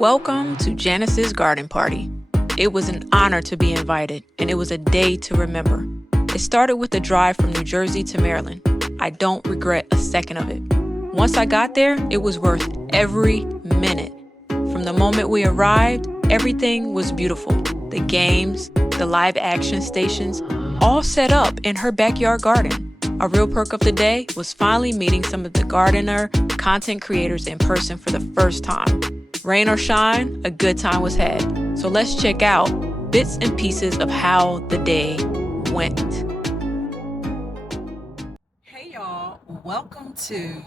Welcome to Janice's garden party. It was an honor to be invited, and it was a day to remember. It started with a drive from New Jersey to Maryland. I don't regret a second of it. Once I got there, it was worth every minute. From the moment we arrived, everything was beautiful. The games, the live action stations, all set up in her backyard garden. A real perk of the day was finally meeting some of the gardener content creators in person for the first time. Rain or shine, a good time was had. So let's check out bits and pieces of how the day went. Hey y'all, welcome to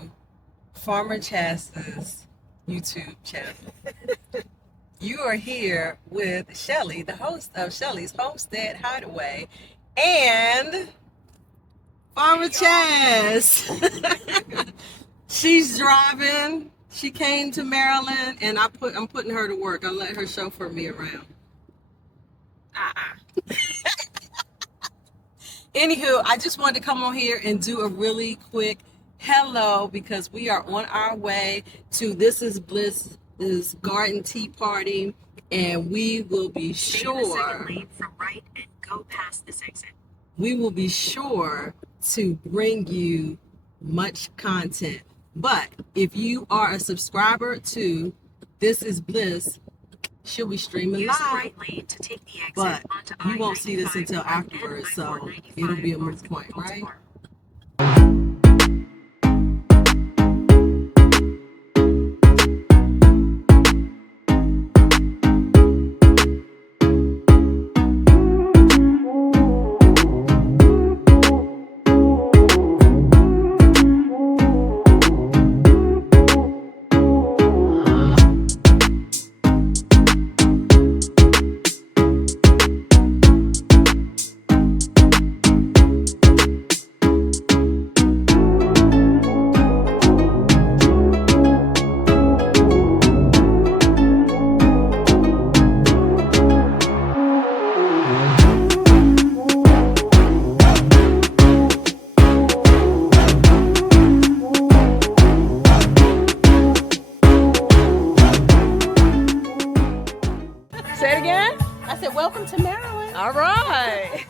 Farmer Chaz's YouTube channel. You are here with Shelly, the host of Shelly's Homestead Hideaway, and Farmer Chaz. She's driving. She came to Maryland, and I'm putting her to work. I let her chauffeur me around. Anywho, I just wanted to come on here and do a really quick hello because we are on our way to This Is Bliss's garden tea party, and we will be sure. Lane from right and go past this exit. We will be sure to bring you much content. But if you are a subscriber to This Is Bliss, she'll be streaming live. Right lane to take the exit, but you won't see this until afterwards, so it'll be a moot point, right? Say it again? I said, welcome to Maryland. All right.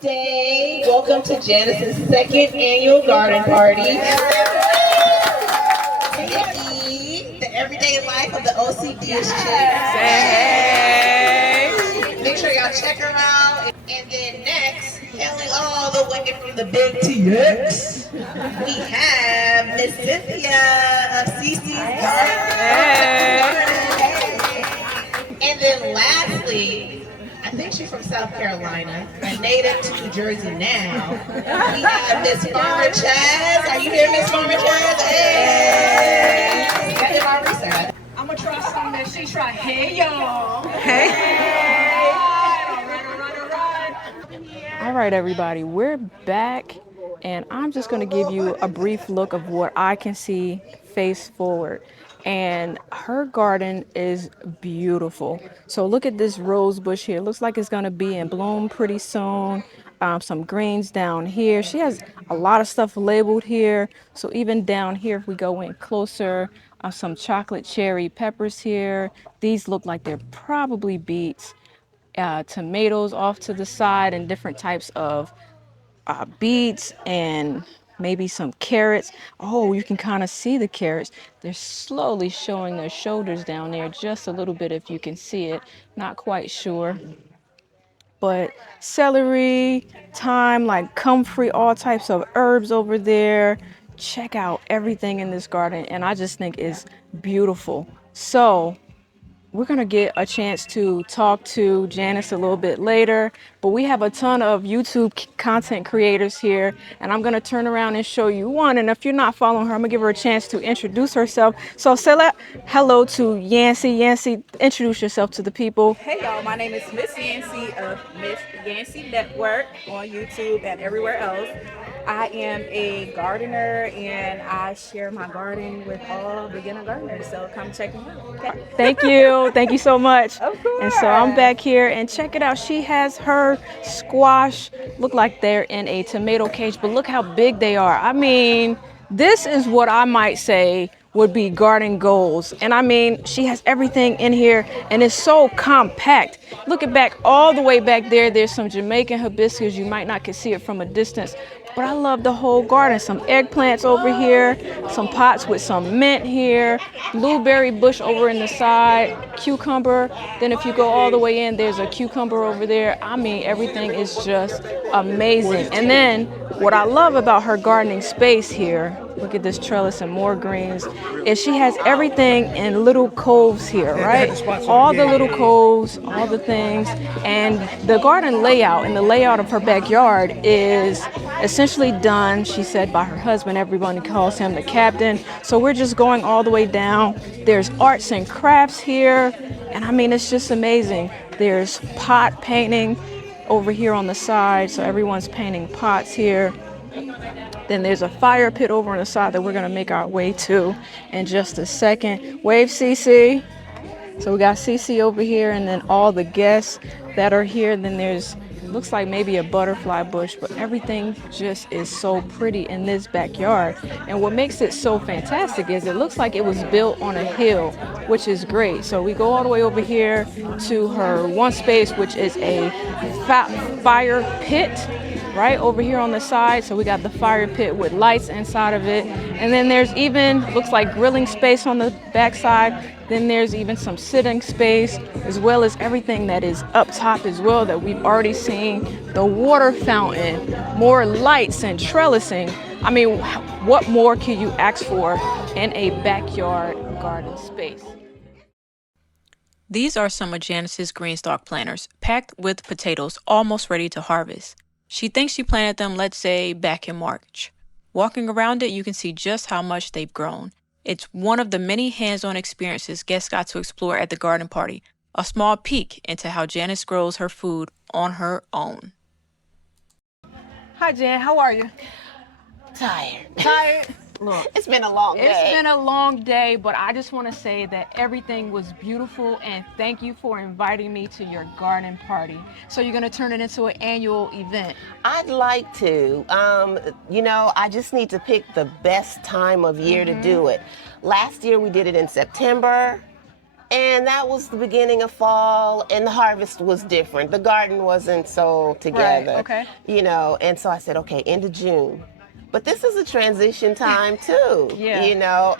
Today, welcome to Janice's second annual garden party. Nikki, the everyday life of the OC dish chick. Hey. Make sure y'all check her out. And then next, hailing all the way from the big TX, we have Miss Cynthia of CC's Garden. And then lastly, I think she's from South Carolina, a native to New Jersey now. We have Miss Farmer Chaz. Are you here, Miss Farmer Chaz? Hey! That did my research. I'm gonna try something that she tried. Hey, y'all. Hey. All All right, everybody, we're back, and I'm just going to give you a brief look of what I can see face forward. And her garden is beautiful. So look at this rose bush here. It looks like it's going to be in bloom pretty soon. Some greens down here. She has a lot of stuff labeled here. So even down here, if we go in closer, some chocolate cherry peppers here. These look like they're probably beets. Tomatoes off to the side, and different types of beets, and maybe some carrots. Oh, you can kind of see the carrots. They're slowly showing their shoulders down there just a little bit, if you can see it. Not quite sure. But celery, thyme, like comfrey, all types of herbs over there. Check out everything in this garden, and I just think it's beautiful. So we're going to get a chance to talk to Janice a little bit later, but we have a ton of YouTube content creators here, and I'm going to turn around and show you one. And if you're not following her, I'm going to give her a chance to introduce herself. So say hello to Yancy. Yancy, introduce yourself to the people. Hey y'all, my name is Miss Yancey of Miss Yancey Network on YouTube and everywhere else. I am a gardener and I share my garden with all beginner gardeners, so come check me out. Okay? Thank you. Thank you so much. Of And so I'm course. back here and check it out. She has her squash look like they're in a tomato cage, but look how big they are. I mean, this is what I might say would be garden goals. And I mean, she has everything in here and it's so compact. Look at back all the way back there. There's some Jamaican hibiscus. You might not can see it from a distance, but I love the whole garden. Some eggplants over here, some pots with some mint here, blueberry bush over in the side, cucumber. Then if you go all the way in, there's a cucumber over there. I mean, everything is just amazing. And then what I love about her gardening space here, look at this trellis and more greens, is she has everything in little coves here, right? All the little coves, all the things. And the garden layout and the layout of her backyard is essentially done, she said, by her husband. Everyone calls him the captain. So we're just going all the way down. There's arts and crafts here. And I mean, it's just amazing. There's pot painting over here on the side. So everyone's painting pots here. Then there's a fire pit over on the side that we're gonna make our way to in just a second. Wave CC. So we got CC over here and then all the guests that are here. Then there's, looks like maybe a butterfly bush, but everything just is so pretty in this backyard. And what makes it so fantastic is it looks like it was built on a hill, which is great. So we go all the way over here to her one space, which is a fire pit right over here on the side. So we got the fire pit with lights inside of it. And then there's even, looks like grilling space on the back side. Then there's even some sitting space, as well as everything that is up top as well that we've already seen. The water fountain, more lights and trellising. I mean, what more can you ask for in a backyard garden space? These are some of Janice's greenstock planters, packed with potatoes almost ready to harvest. She thinks she planted them, let's say, back in March. Walking around it, you can see just how much they've grown. It's one of the many hands-on experiences guests got to explore at the garden party, a small peek into how Janice grows her food on her own. Hi, Jan. How are you? Tired. Tired? Look, It's been a long day. it's been a long day, but I just want to say that everything was beautiful and thank you for inviting me to your garden party. So you're going to turn it into an annual event. I'd like to. I just need to pick the best time of year to do it. Last year we did it in September, and that was the beginning of fall, and the harvest was different. The garden wasn't so together. okay. And so I said, okay, end of June. But this is a transition time too, Yeah.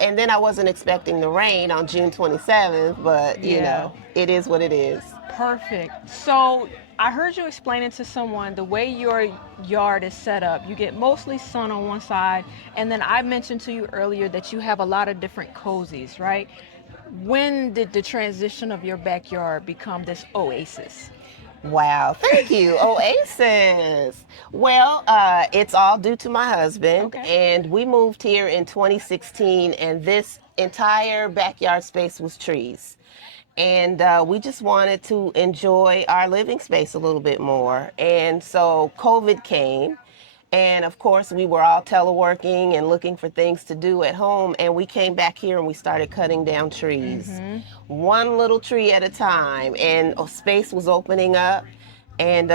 and then I wasn't expecting the rain on June 27th, but Yeah. it is what it is. Perfect. So I heard you explaining to someone the way your yard is set up. You get mostly sun on one side, and then I mentioned to you earlier that you have a lot of different cozies, right? When did the transition of your backyard become this oasis? Wow, thank you, Oasis. Well, it's all due to my husband, Okay. and we moved here in 2016, and this entire backyard space was trees. And we just wanted to enjoy our living space a little bit more. And so COVID came, and of course, we were all teleworking and looking for things to do at home. And we came back here and we started cutting down trees, one little tree at a time. And space was opening up. And,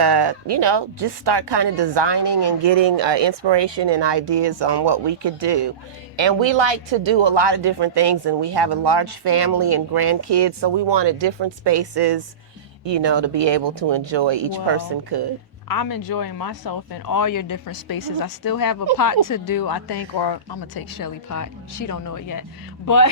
just start kind of designing and getting inspiration and ideas on what we could do. And we like to do a lot of different things. And we have a large family and grandkids. So we wanted different spaces, to be able to enjoy. Each person could. I'm enjoying myself in all your different spaces. I still have a pot to do, I think, or I'm gonna take Shelly pot. She don't know it yet. But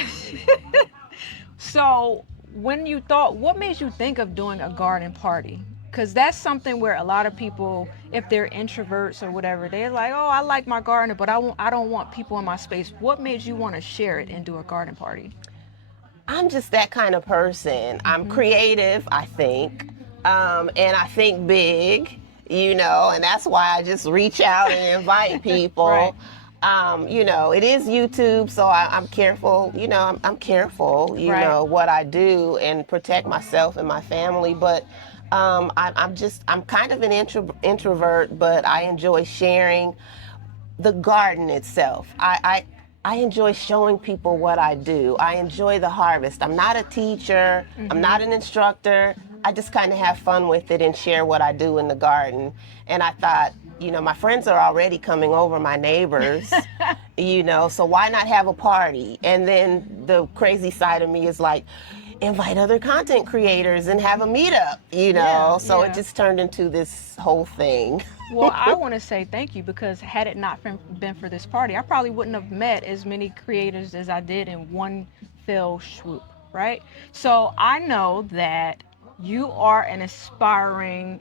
so what made you think of doing a garden party? Because that's something where a lot of people, if they're introverts or whatever, they're like, oh, I like my garden, but I don't want people in my space. What made you want to share it and do a garden party? I'm just that kind of person. I'm creative, I think, and I think big, and that's why I just reach out and invite Right. people. It is YouTube, so I'm careful. I'm careful. Right. What I do and protect myself and my family. But I'm kind of an introvert, but I enjoy sharing the garden itself. I enjoy showing people what I do. I enjoy the harvest. I'm not a teacher. I'm not an instructor. I just kind of have fun with it and share what I do in the garden. And I thought, my friends are already coming over, my neighbors, so why not have a party? And then the crazy side of me is like, invite other content creators and have a meetup, Yeah, so it yeah. just turned into this whole thing. Well, I want to say thank you because had it not been for this party, I probably wouldn't have met as many creators as I did in one fell swoop, right? So I know that you are an aspiring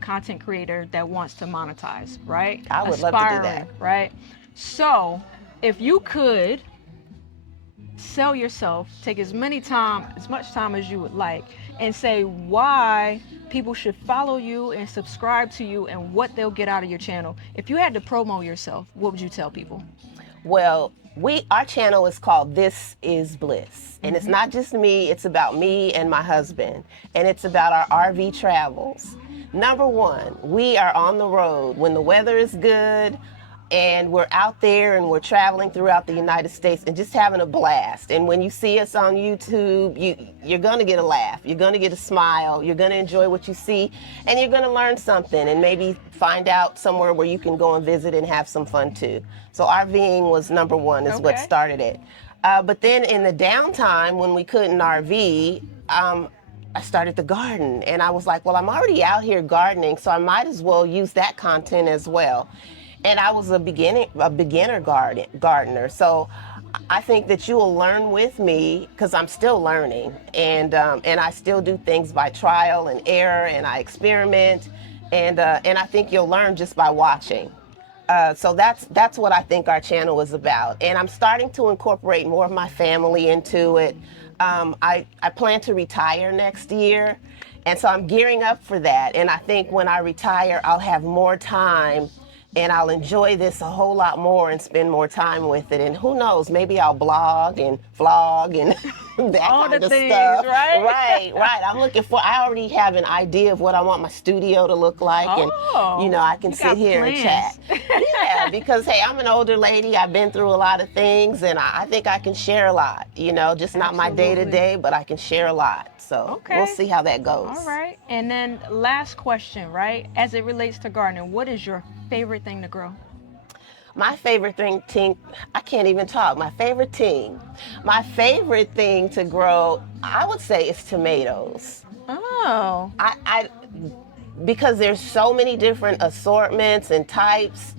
content creator that wants to monetize, right? I would love to do Aspiring, that. right? So if you could sell yourself, take as much time as you would like, and say why people should follow you and subscribe to you and what they'll get out of your channel. If you had to promo yourself, what would you tell people? Well, our channel is called This Is Bliss. And it's not just me, it's about me and my husband. And it's about our RV travels. Number one, we are on the road when the weather is good and we're out there and we're traveling throughout the United States and just having a blast. And when you see us on YouTube, you're going to get a laugh. You're going to get a smile. You're going to enjoy what you see. And you're going to learn something and maybe find out somewhere where you can go and visit and have some fun too. So RVing was number one, is what Okay. started it. But then in the downtime when we couldn't RV, I started the garden. And I was like, well, I'm already out here gardening, so I might as well use that content as well. And I was a beginner gardener. So I think that you will learn with me because I'm still learning, and I still do things by trial and error, and I experiment, and I think you'll learn just by watching. So that's what I think our channel is about, and I'm starting to incorporate more of my family into it. I plan to retire next year, and so I'm gearing up for that. And I think when I retire, I'll have more time and I'll enjoy this a whole lot more and spend more time with it. And who knows, maybe I'll blog and vlog and that All kind the of things, stuff. right? Right. I already have an idea of what I want my studio to look like. Oh, And, I can you sit got here and plans. chat. Yeah, because, hey, I'm an older lady. I've been through a lot of things, and I think I can share a lot, just not my Absolutely. day-to-day, but I can share a lot. So we'll Okay. see how that goes. All right. And then last question, right? As it relates to gardening, what is your favorite thing to grow? My favorite thing, I can't even talk. My favorite thing to grow, I would say, is tomatoes. Oh. I because there's so many different assortments and types,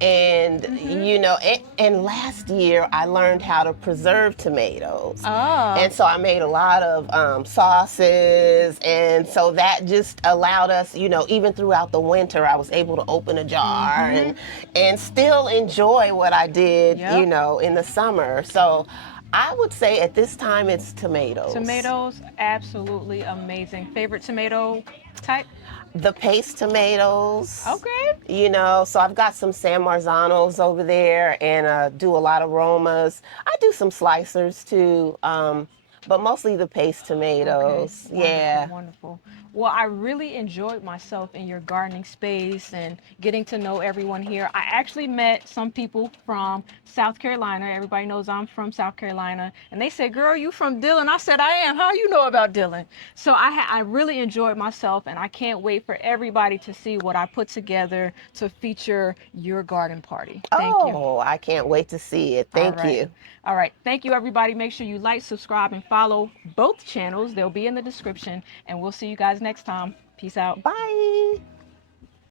and and last year I learned how to preserve tomatoes. Oh. And so I made a lot of sauces, and so that just allowed us, even throughout the winter, I was able to open a jar and still enjoy what I did, Yep. in the summer. So I would say at this time it's tomatoes. Tomatoes, absolutely amazing. Favorite tomato type? The paste tomatoes. Okay. So I've got some San Marzanos over there, and do a lot of aromas. I do some slicers too, but mostly the paste tomatoes. Okay. Yeah. Wonderful. Well, I really enjoyed myself in your gardening space and getting to know everyone here. I actually met some people from South Carolina. Everybody knows I'm from South Carolina. And they said, girl, you from Dillon? I said, I am. How you know about Dillon? So I really enjoyed myself, and I can't wait for everybody to see what I put together to feature your garden party. Thank you. Oh, I can't wait to see it. Thank you. All right. Thank you, everybody. Make sure you like, subscribe, and follow both channels. They'll be in the description. And we'll see you guys next time. Peace out. Bye.